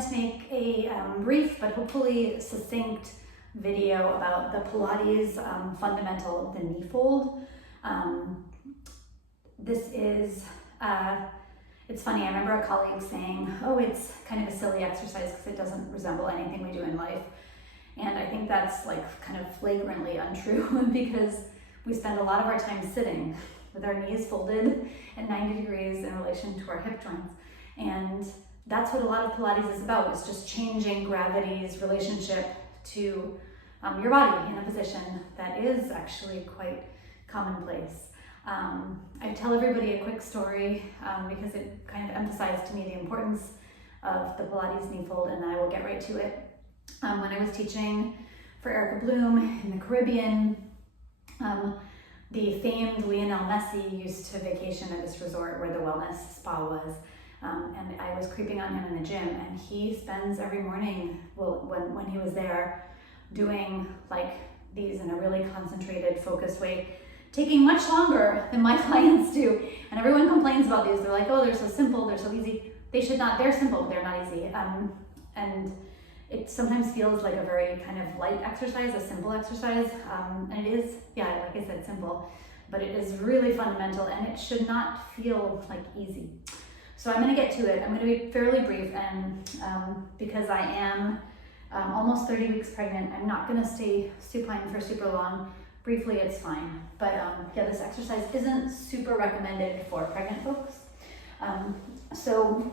wanted to make a brief but hopefully succinct video about the Pilates fundamental, the knee fold. This is, it's funny, I remember a colleague saying, oh, it's kind of a silly exercise because it doesn't resemble anything we do in life. And I think that's like kind of flagrantly untrue because we spend a lot of our time sitting with our knees folded at 90 degrees in relation to our hip joints. And that's what a lot of Pilates is about, is just changing gravity's relationship to your body in a position that is actually quite commonplace. I tell everybody a quick story because it kind of emphasized to me the importance of the Pilates knee fold, and then I will get right to it. When I was teaching for Erica Bloom in the Caribbean, the famed Lionel Messi used to vacation at this resort where the wellness spa was. And I was creeping on him in the gym, and he spends every morning, well, when he was there, doing like these in a really concentrated, focused way, taking much longer than my clients do. And everyone complains about these. They're like, oh, they're so simple, they're so easy. They should not, they're simple, but they're not easy. And it sometimes feels like a very kind of light exercise, a simple exercise. And it is, yeah, like I said, simple, but it is really fundamental, and it should not feel like easy. So I'm gonna get to it. I'm gonna be fairly brief, and because I am almost 30 weeks pregnant, I'm not gonna stay supine for super long. Briefly, it's fine. But yeah, this exercise isn't super recommended for pregnant folks. So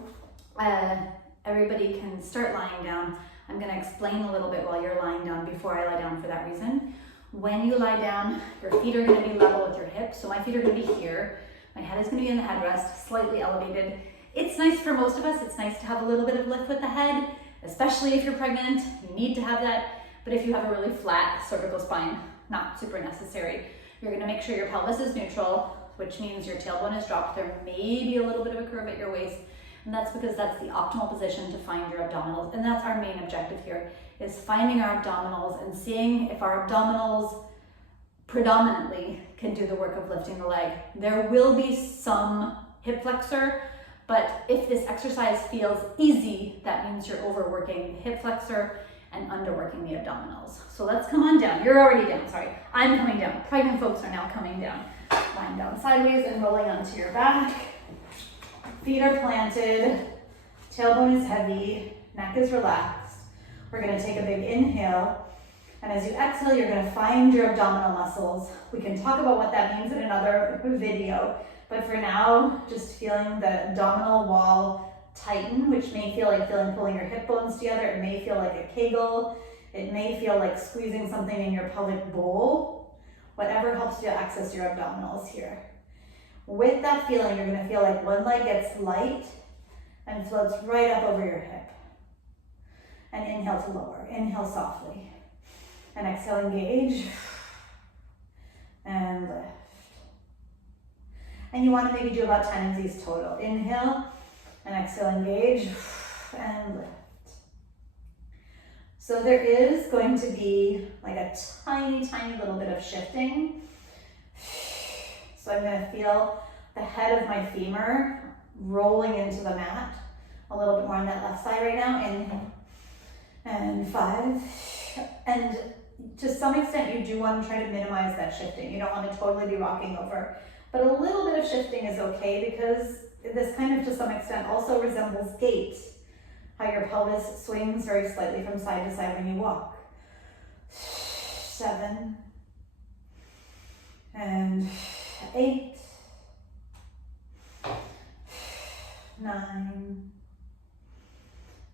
everybody can start lying down. I'm gonna explain a little bit while you're lying down before I lie down for that reason. When you lie down, your feet are gonna be level with your hips. So my feet are gonna be here. My head is gonna be in the headrest, slightly elevated. It's nice for most of us. It's nice to have a little bit of lift with the head, especially if you're pregnant. You need to have that. But if you have a really flat cervical spine, not super necessary. You're gonna make sure your pelvis is neutral, which means your tailbone is dropped. There may be a little bit of a curve at your waist, and that's because that's the optimal position to find your abdominals. And that's our main objective here, is finding our abdominals and seeing if our abdominals predominantly can do the work of lifting the leg. There will be some hip flexor, but if this exercise feels easy, that means you're overworking the hip flexor and underworking the abdominals. So let's come on down. You're already down, sorry. I'm coming down. Pregnant folks are now coming down. Lying down sideways and rolling onto your back. Feet are planted, tailbone is heavy, neck is relaxed. We're gonna take a big inhale, and as you exhale, you're gonna find your abdominal muscles. We can talk about what that means in another video, but for now, just feeling the abdominal wall tighten, which may feel like pulling your hip bones together. It may feel like a kegel. It may feel like squeezing something in your pelvic bowl. Whatever helps you access your abdominals here. With that feeling, you're gonna feel like one leg gets light and floats right up over your hip. And inhale to lower, inhale softly. And exhale, engage. And lift. And you wanna maybe do about 10 of these total. Inhale, and exhale, engage, and lift. So there is going to be like a tiny, tiny little bit of shifting. So I'm gonna feel the head of my femur rolling into the mat. A little bit more on that left side right now. Inhale. And 5. And to some extent, you do want to try to minimize that shifting. You don't want to totally be rocking over. But a little bit of shifting is okay, because this kind of, to some extent, also resembles gait. How your pelvis swings very slightly from side to side when you walk. 7. And 8. 9.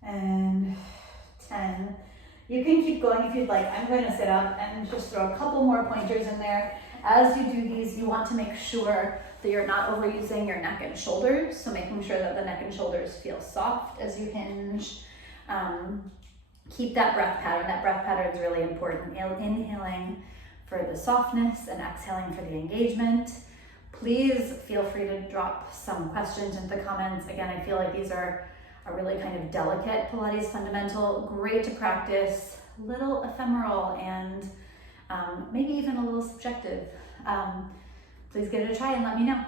And 10. You can keep going if you'd like. I'm going to sit up and just throw a couple more pointers in there. As you do these, you want to make sure that you're not overusing your neck and shoulders. So making sure that the neck and shoulders feel soft as you hinge. Keep that breath pattern. That breath pattern is really important. Inhaling for the softness and exhaling for the engagement. Please feel free to drop some questions into the comments. Again, I feel like these are a really kind of delicate Pilates fundamental, great to practice, little ephemeral, and maybe even a little subjective. Please give it a try and let me know.